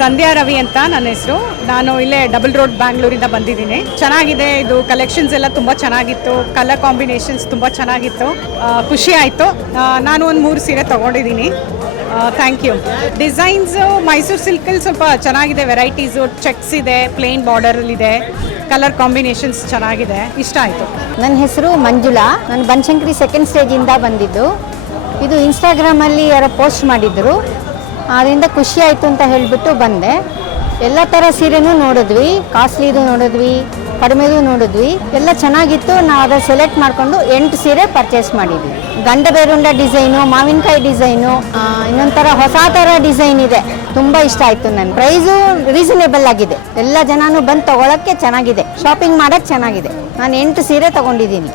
ಸಂಧ್ಯಾ ರವಿ ಅಂತ ನನ್ನ ಹೆಸರು. ನಾನು ಇಲ್ಲೇ ಡಬಲ್ ರೋಡ್ ಬ್ಯಾಂಗ್ಳೂರಿಂದ ಬಂದಿದ್ದೀನಿ. ಚೆನ್ನಾಗಿದೆ, ಇದು ಕಲೆಕ್ಷನ್ಸ್ ಎಲ್ಲ ತುಂಬ ಚೆನ್ನಾಗಿತ್ತು, ಕಲರ್ ಕಾಂಬಿನೇಷನ್ಸ್ ತುಂಬ ಚೆನ್ನಾಗಿತ್ತು, ಖುಷಿ ಆಯಿತು. ನಾನು ಒಂದು 3 ಸೀರೆ ತೊಗೊಂಡಿದ್ದೀನಿ. Thank you. ಡಿಸೈನ್ಸು ಮೈಸೂರು ಸಿಲ್ಕಲ್ಲಿ ಸ್ವಲ್ಪ ಚೆನ್ನಾಗಿದೆ, ವೆರೈಟೀಸು, ಚೆಕ್ಸ್ ಇದೆ, ಪ್ಲೇನ್ ಬಾರ್ಡರಲ್ಲಿದೆ, ಕಲರ್ ಕಾಂಬಿನೇಷನ್ಸ್ ಚೆನ್ನಾಗಿದೆ, ಇಷ್ಟ ಆಯಿತು. ನನ್ನ ಹೆಸರು ಮಂಜುಳಾ, ನಾನು ಬನಶಂಕರಿ ಸೆಕೆಂಡ್ ಸ್ಟೇಜಿಂದ ಬಂದಿದ್ದು. ಇದು ಇನ್ಸ್ಟಾಗ್ರಾಮಲ್ಲಿ ಯಾರೋ ಪೋಸ್ಟ್ ಮಾಡಿದ್ರು, ಅದರಿಂದ ಖುಷಿ ಆಯಿತು ಅಂತ ಹೇಳಿಬಿಟ್ಟು ಬಂದೆ. ಎಲ್ಲ ಥರ ಸೀರೆನೂ ನೋಡಿದ್ವಿ, ಕಾಸ್ಟ್ಲಿದು ನೋಡಿದ್ವಿ, ಕಡಿಮೆದು ನೋಡಿದ್ವಿ, ಎಲ್ಲ ಚೆನ್ನಾಗಿತ್ತು. ನಾವು ಅದನ್ನು ಸೆಲೆಕ್ಟ್ ಮಾಡಿಕೊಂಡು 8 ಸೀರೆ ಪರ್ಚೇಸ್ ಮಾಡಿದ್ವಿ. ಗಂಡ ಬೇರುಂಡ ಡಿಸೈನು, ಮಾವಿನಕಾಯಿ ಡಿಸೈನು, ಇನ್ನೊಂಥರ ಹೊಸ ಥರ ಡಿಸೈನ್ ಇದೆ, ತುಂಬ ಇಷ್ಟ ಆಯಿತು. ನನ್ನ ಪ್ರೈಸು ರೀಸನೇಬಲ್ ಆಗಿದೆ, ಎಲ್ಲ ಜನನೂ ಬಂದು ತೊಗೊಳಕ್ಕೆ ಚೆನ್ನಾಗಿದೆ, ಶಾಪಿಂಗ್ ಮಾಡೋಕ್ಕೆ ಚೆನ್ನಾಗಿದೆ. ನಾನು 8 ಸೀರೆ ತೊಗೊಂಡಿದ್ದೀನಿ.